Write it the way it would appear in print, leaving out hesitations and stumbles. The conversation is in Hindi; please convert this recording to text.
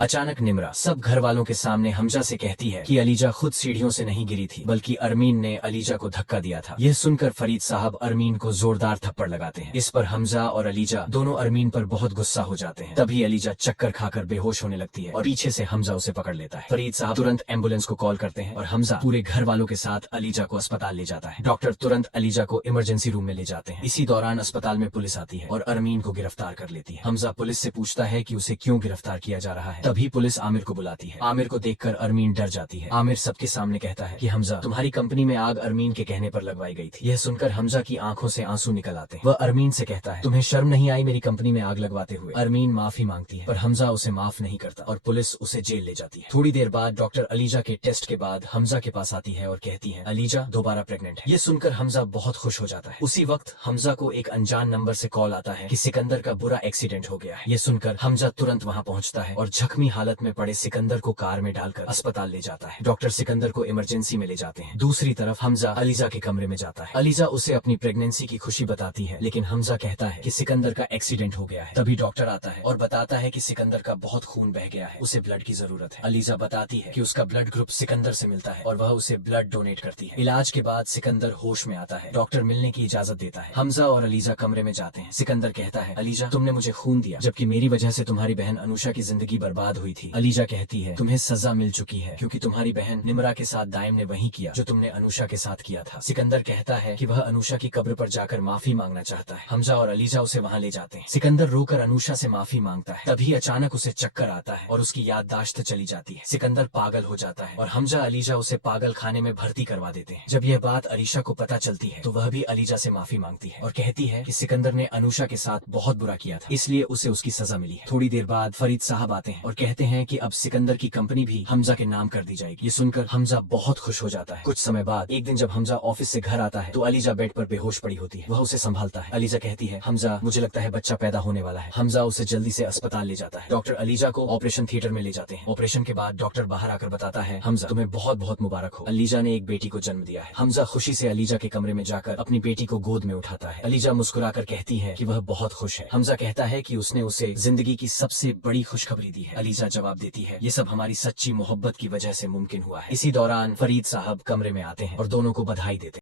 अचानक निम्रा सब घर वालों के सामने हमजा से कहती है कि अलीजा खुद सीढ़ियों से नहीं गिरी थी, बल्कि अरमीन ने अलीजा को धक्का दिया था। यह सुनकर फरीद साहब अरमीन को जोरदार थप्पड़ लगाते हैं। इस पर हमजा और अलीजा दोनों अरमीन पर बहुत गुस्सा हो जाते हैं। तभी अलीजा चक्कर खाकर बेहोश होने लगती है और पीछे से हमजा उसे पकड़ लेता है। फरीद साहब तुरंत एम्बुलेंस को कॉल करते हैं और हमजा पूरे घर वालों के साथ अलीजा को अस्पताल ले जाता है। डॉक्टर तुरंत अलीजा को इमरजेंसी रूम में ले जाते हैं। इसी दौरान अस्पताल में पुलिस आती है और अरमीन को गिरफ्तार कर लेती है। हमजा पुलिस से पूछता है कि उसे क्यों गिरफ्तार किया जा रहा है। तभी पुलिस आमिर को बुलाती है। आमिर को देखकर अरमीन डर जाती है। आमिर सबके सामने कहता है कि हमजा, तुम्हारी कंपनी में आग अरमीन के कहने पर लगवाई गई थी। यह सुनकर हमजा की आंखों से आंसू निकल आते हैं। वह अरमीन से कहता है, तुम्हें शर्म नहीं आई मेरी कंपनी में आग लगवाते हुए। अरमीन माफी मांगती है पर हमजा उसे माफ नहीं करता और पुलिस उसे जेल ले जाती है। थोड़ी देर बाद डॉक्टर अलीजा के टेस्ट के बाद हमजा के पास आती है और कहती है, अलीजा दोबारा प्रेग्नेंट है। ये सुनकर हमजा बहुत खुश हो जाता है। उसी वक्त हमजा को एक अनजान नंबर से कॉल आता है कि सिकंदर का बुरा एक्सीडेंट हो गया है। ये सुनकर हमजा तुरंत वहाँ पहुँचता है और जख्मी हालत में पड़े सिकंदर को कार में डालकर अस्पताल ले जाता है। डॉक्टर सिकंदर को इमरजेंसी में ले जाते हैं। दूसरी तरफ हमजा अलीजा के कमरे में जाता है। अलीजा उसे अपनी प्रेगनेंसी की खुशी बताती है, लेकिन हमजा कहता है कि सिकंदर का एक्सीडेंट हो गया है। तभी डॉक्टर आता है और बताता है कि सिकंदर का बहुत खून बह गया है, उसे ब्लड की जरूरत है। अलीजा बताती है कि उसका ब्लड ग्रुप सिकंदर से मिलता है और वह उसे ब्लड डोनेट करती है। इलाज के बाद सिकंदर होश में आता है। डॉक्टर मिलने की इजाजत देता है। हमजा और अलीजा कमरे में जाते हैं। सिकंदर कहता है, अलीजा तुमने मुझे खून दिया, जबकि मेरी वजह से तुम्हारी बहन अनुषा की जिंदगी बर्बाद हुई थी। अलीजा कहती है, तुम्हें सजा मिल चुकी है क्योंकि तुम्हारी बहन निम्रा के साथ दाइम ने वही किया जो तुमने अनुषा के साथ किया था। सिकंदर कहता है कि वह अनुषा की कब्र पर जाकर माफी मांगना चाहता है। हमजा और अलीजा उसे वहां ले जाते हैं। सिकंदर रोकर अनुषा से माफी मांगता है। तभी अचानक उसे चक्कर आता है और उसकी याददाश्त चली जाती है। सिकंदर पागल हो जाता है और हमजा अलीजा उसे पागल खाने में भर्ती करवा देते हैं। जब यह बात अलीशा को पता चलती है तो वह भी अलीजा से माफी मांगती है और कहती है कि सिकंदर ने अनुषा के साथ बहुत बुरा किया था, इसलिए उसे उसकी सजा मिली है। थोड़ी देर बाद फरीद साहब आते हैं और कहते हैं कि अब सिकंदर की कंपनी भी हमजा के नाम कर दी जाएगी। ये सुनकर हमजा बहुत खुश हो जाता है। कुछ समय बाद एक दिन जब हमजा ऑफिस से घर आता है तो अलीजा बेड पर बेहोश पड़ी होती है। वह उसे संभालता है। अलीजा कहती है, हमजा मुझे लगता है बच्चा पैदा होने वाला है। हमजा उसे जल्दी से अस्पताल ले जाता है। डॉक्टर अलीजा को ऑपरेशन थिएटर में ले जाते हैं। ऑपरेशन के बाद डॉक्टर बाहर आकर बताता है, हमजा तुम्हें बहुत बहुत मुबारक हो, अलीजा ने एक बेटी को जन्म दिया है। हमजा खुशी से अलीजा के कमरे में जाकर अपनी बेटी को गोद में उठाता है। अलीजा मुस्कुराकर कहती है कि वह बहुत खुश है। हमजा कहता है कि उसने उसे जिंदगी की सबसे बड़ी खुशखबरी दी है। अलीजा जवाब देती है, ये सब हमारी सच्ची मोहब्बत की वजह से मुमकिन हुआ है। इसी दौरान फरीद साहब कमरे में आते हैं और दोनों को बधाई देते हैं।